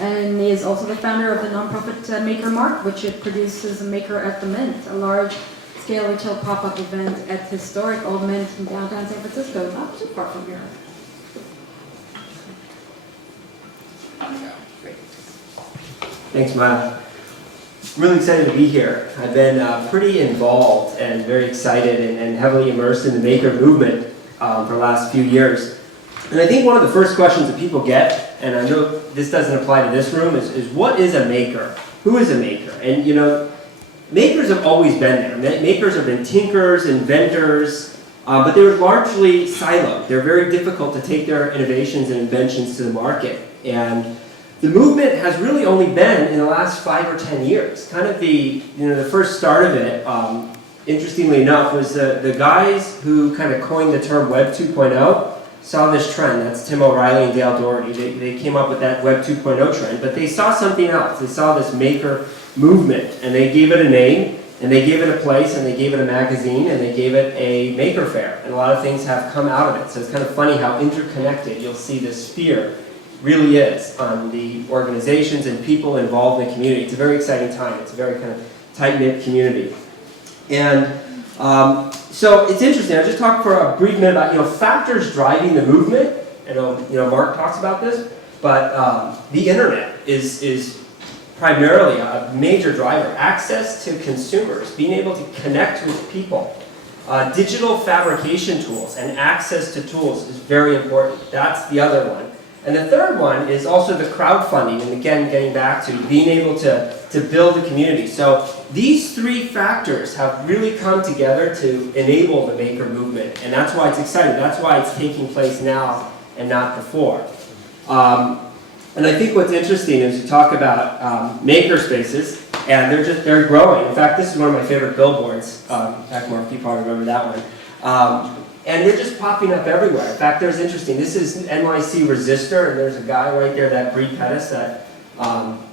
And he is also the founder of the nonprofit Maker Mart, which it produces Maker at theMint, a large-scale retail pop-up event at historic Old Mint in downtown San Francisco, not too far from here. Thanks, Maya. Really excited to be here. I've been pretty involved and very excited and heavily immersed in the maker movement for the last few years. And I think one of the first questions that people get, and I know this doesn't apply to this room, is what is a maker? Who is a maker? And you know, makers have always been there. Makers have been tinkers, inventors, but they were largely siloed. They're very difficult to take their innovations and inventions to the market. And the movement has really only been in the last 5 or 10 years. Kind of the first start of it, interestingly enough, was the guys who kind of coined the term Web 2.0 saw this trend. That's Tim O'Reilly and Dale Doherty. They came up with that Web 2.0 trend, but they saw something else. They saw this maker movement, and they gave it a name, and they gave it a place, and they gave it a magazine, and they gave it a maker fair. And a lot of things have come out of it. So it's kind of funny how interconnected you'll see this sphere really is on the organizations and people involved in the community. It's a very exciting time. It's a very kind of tight-knit community. And so it's interesting. I'll just talk for a brief minute about factors driving the movement. I know Mark talks about this, but the internet is primarily a major driver. Access to consumers, being able to connect with people. Digital fabrication tools and access to tools is very important. That's the other one. And the third one is also the crowdfunding, and again, getting back to being able to build a community. So these three factors have really come together to enable the maker movement, and that's why it's exciting. That's why it's taking place now and not before. And I think what's interesting is you talk about maker spaces, and they're growing. In fact, this is one of my favorite billboards. Heck, Mark, you probably remember that one. And they're just popping up everywhere. In fact, there's interesting. This is NYC Resistor, and there's a guy right there, that Bree Pettis, that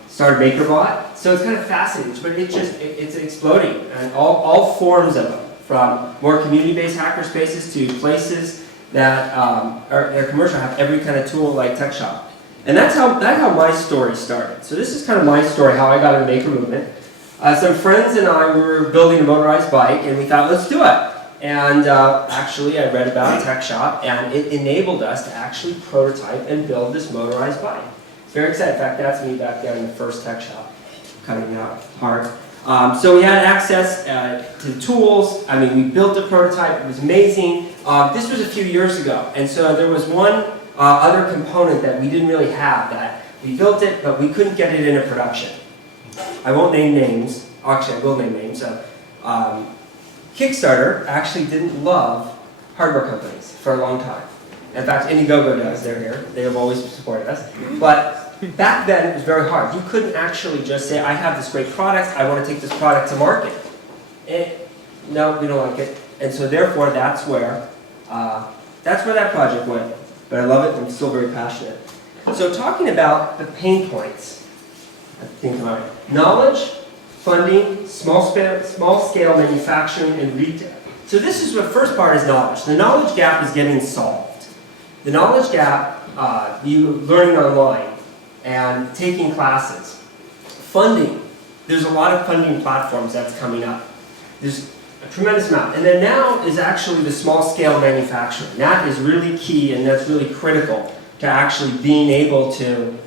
started MakerBot. So it's kind of fascinating, but it's exploding, and all forms of them, from more community-based hacker spaces to places that are commercial, have every kind of tool like TechShop. And that's how my story started. So this is kind of my story, how I got into the maker movement. Some friends and I were building a motorized bike, and we thought, let's do it. And actually, I read about TechShop, and it enabled us to actually prototype and build this motorized bike. It's very exciting. In fact, that's me back there in the first TechShop, cutting out hard. So we had access to the tools. I mean, we built a prototype. It was amazing. This was a few years ago, and so there was one other component that we didn't really have. That we built it, but we couldn't get it into production. I won't name names. Actually, I will name names. Kickstarter actually didn't love hardware companies for a long time. In fact, Indiegogo does. They're here. They have always supported us. But back then, it was very hard. You couldn't actually just say, I have this great product. I want to take this product to market. No, we don't like it. And so therefore, that's where that project went. But I love it, and I'm still very passionate. So talking about the pain points, I think about it. Knowledge, funding, small scale manufacturing, and retail. So this is the first part is knowledge. The knowledge gap is getting solved. The knowledge gap, you learning online and taking classes. Funding, there's a lot of funding platforms that's coming up. There's a tremendous amount. And then now is actually the small scale manufacturing. That is really key, and that's really critical to actually being able to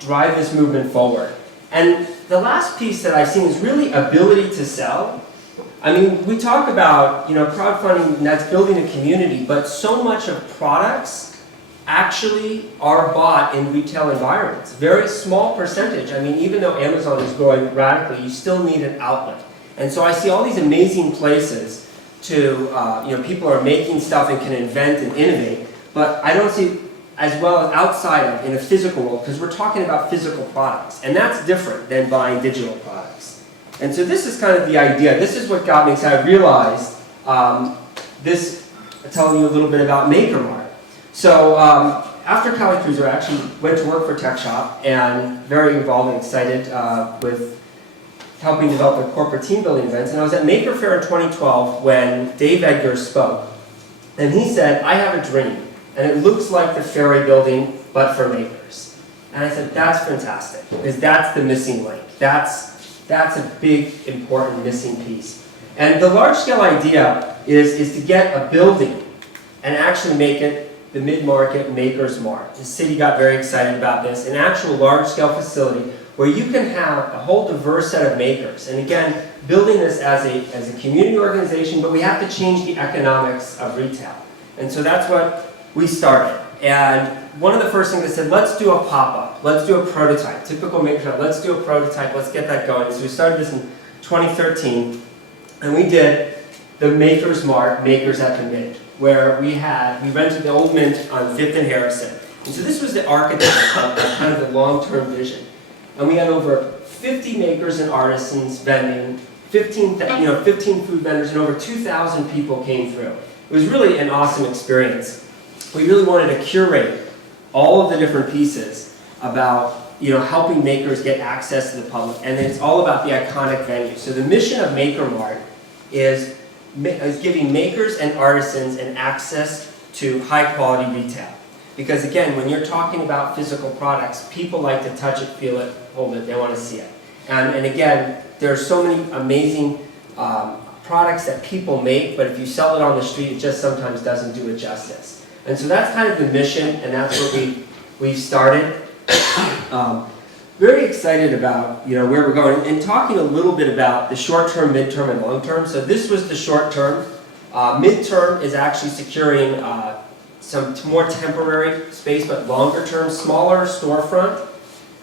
drive this movement forward. And the last piece that I've seen is really ability to sell. I mean, we talk about crowdfunding, and that's building a community, but so much of products actually are bought in retail environments. Very small percentage. I mean, even though Amazon is growing radically, you still need an outlet. And so I see all these amazing places to, people are making stuff and can invent and innovate, but I don't see as well as outside of in a physical world, because we're talking about physical products, and that's different than buying digital products. And so this is kind of the idea. This is what got me excited. I realized I'll tell you a little bit about Maker Mart. So after College Cruiser, I actually went to work for TechShop, and very involved and excited with helping develop the corporate team building events. And I was at Maker Faire in 2012 when Dave Edgar spoke. And he said, I have a dream, and it looks like the Ferry building, but for makers. And I said, that's fantastic, because that's the missing link. That's a big, important missing piece. And the large-scale idea is to get a building and actually make it the mid-market Maker's Mart. The city got very excited about this, an actual large-scale facility where you can have a whole diverse set of makers. And again, building this as a community organization, but we have to change the economics of retail. And so that's what we started. And one of the first things I said, let's do a pop-up, let's do a prototype, typical maker shop, let's do a prototype, let's get that going. So we started this in 2013, and we did the Maker's Mart, Makers at the Mint, where we rented the old Mint on 5th and Harrison. And so this was the architect of kind of the long-term vision. And we had over 50 makers and artisans vending, 15 food vendors, and over 2,000 people came through. It was really an awesome experience. We really wanted to curate all of the different pieces about helping makers get access to the public, and it's all about the iconic venue. So the mission of Maker Mart is giving makers and artisans an access to high-quality retail. Because again, when you're talking about physical products, people like to touch it, feel it, hold it, they want to see it. And again, there are so many amazing products that people make, but if you sell it on the street, it just sometimes doesn't do it justice. And so that's kind of the mission, and that's what we've started. Very excited about where we're going, and talking a little bit about the short-term, mid-term, and long-term. So this was the short-term. Mid-term is actually securing some more temporary space, but longer-term, smaller storefront,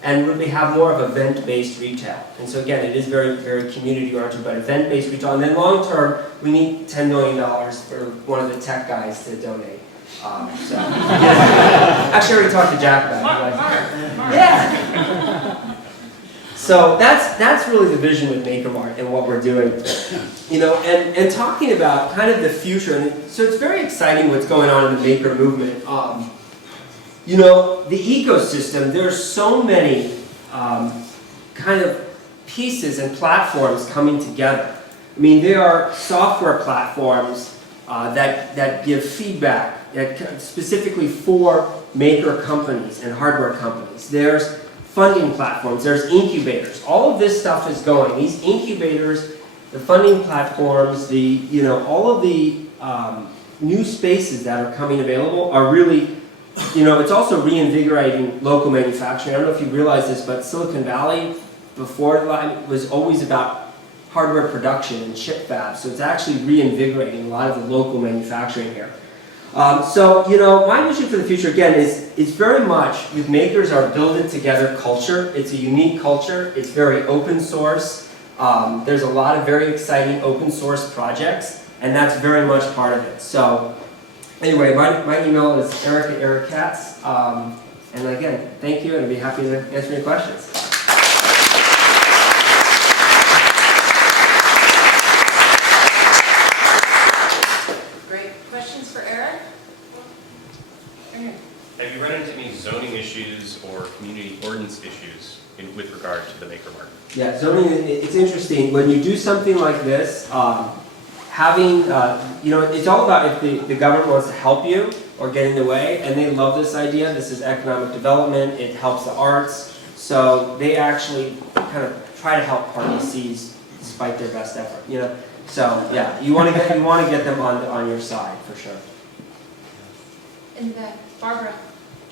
and really have more of event-based retail. And so again, it is very, very community-oriented, but event-based retail. And then long-term, we need $10 million for one of the tech guys to donate. Actually, I already talked to Jack about it. Mark. Yeah. So that's really the vision with Maker Mart and what we're doing. And talking about kind of the future. And so it's very exciting what's going on in the maker movement. The ecosystem, there's so many kind of pieces and platforms coming together. I mean, there are software platforms that give feedback specifically for maker companies and hardware companies. There's funding platforms, there's incubators. All of this stuff is going. These incubators, the funding platforms, all of the new spaces that are coming available are really, it's also reinvigorating local manufacturing. I don't know if you realize this, but Silicon Valley before was always about hardware production and chip fabs. So it's actually reinvigorating a lot of the local manufacturing here. My vision for the future, again, is very much with makers our build it together culture. It's a unique culture. It's very open source. There's a lot of very exciting open source projects, and that's very much part of it. So anyway, my email is Erik Katz. And again, thank you, and I'd be happy to answer any questions. Have you run into any zoning issues or community ordinance issues with regard to the Maker Mart? Yeah, zoning, it's interesting. When you do something like this, having, it's all about if the government wants to help you or get in the way, and they love this idea. This is economic development. It helps the arts. So they actually kind of try to help parties seize despite their best effort, So yeah, you want to get them on your side for sure. And Barbara.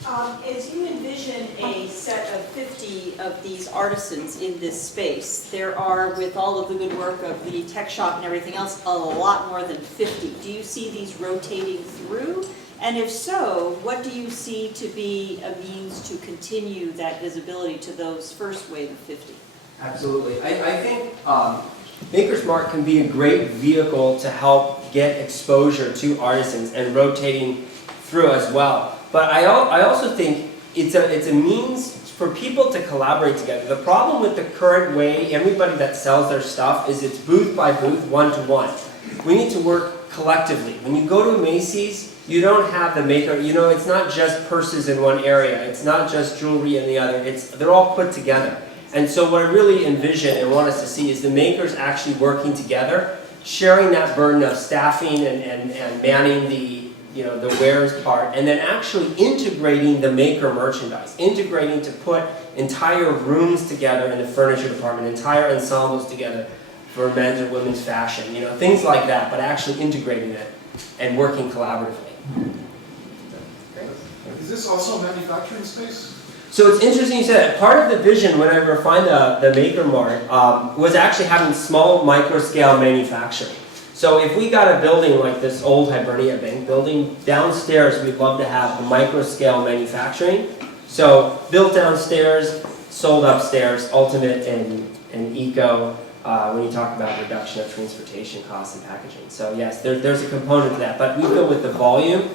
As you envision a set of 50 of these artisans in this space, there are, with all of the good work of the TechShop and everything else, a lot more than 50. Do you see these rotating through? And if so, what do you see to be a means to continue that visibility to those first wave of 50? Absolutely. I think Maker Mart can be a great vehicle to help get exposure to artisans and rotating through as well. But I also think it's a means for people to collaborate together. The problem with the current way everybody that sells their stuff is it's booth by booth, one-to-one. We need to work collectively. When you go to Macy's, you don't have the maker, it's not just purses in one area, it's not just jewelry in the other, they're all put together. And so what I really envision and want us to see is the makers actually working together, sharing that burden of staffing and manning the wares part, and then actually integrating the maker merchandise, integrating to put entire rooms together in the furniture department, entire ensembles together for men's or women's fashion, things like that, but actually integrating it and working collaboratively. Is this also a manufacturing space? So it's interesting you said that. Part of the vision when I refined the Maker Mart was actually having small micro-scale manufacturing. So if we got a building like this old Hibernia Bank building, downstairs we'd love to have the micro-scale manufacturing. So built downstairs, sold upstairs, ultimate and eco when you talk about reduction of transportation costs and packaging. So yes, there's a component to that, but we feel with the volume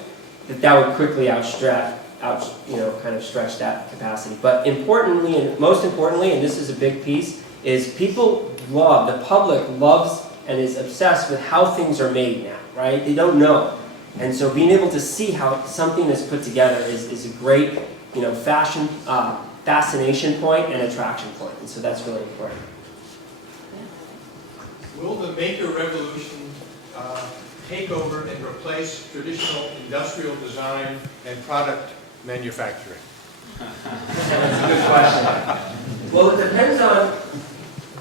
that would quickly kind of stretch that capacity. But importantly, and most importantly, and this is a big piece, is the public loves and is obsessed with how things are made now, right? They don't know. And so being able to see how something is put together is a great, fascination point and attraction point. And so that's really important. Will the maker revolution take over and replace traditional industrial design and product manufacturing? That's a good question. Well, it depends on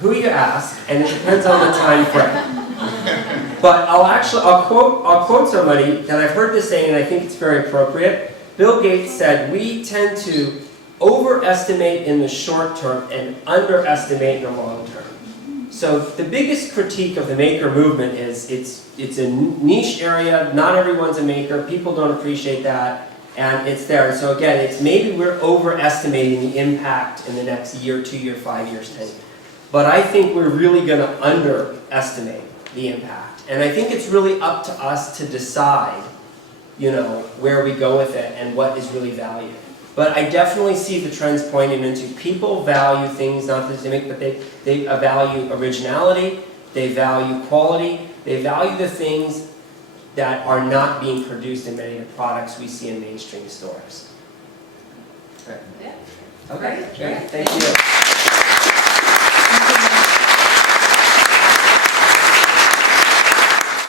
who you ask, and it depends on the time frame. But I'll quote somebody that I've heard this saying, and I think it's very appropriate. Bill Gates said, "We tend to overestimate in the short term and underestimate in the long term." So the biggest critique of the maker movement is it's a niche area. Not everyone's a maker. People don't appreciate that. And it's there. And so again, it's maybe we're overestimating the impact in the next year, 2 year, 5 years, 10 years. But I think we're really going to underestimate the impact. And I think it's really up to us to decide, where we go with it and what is really valued. But I definitely see the trends pointing into people value things not just they make, but they value originality, they value quality, they value the things that are not being produced in many of the products we see in mainstream stores. Okay. Yeah. Okay, great. Thank you.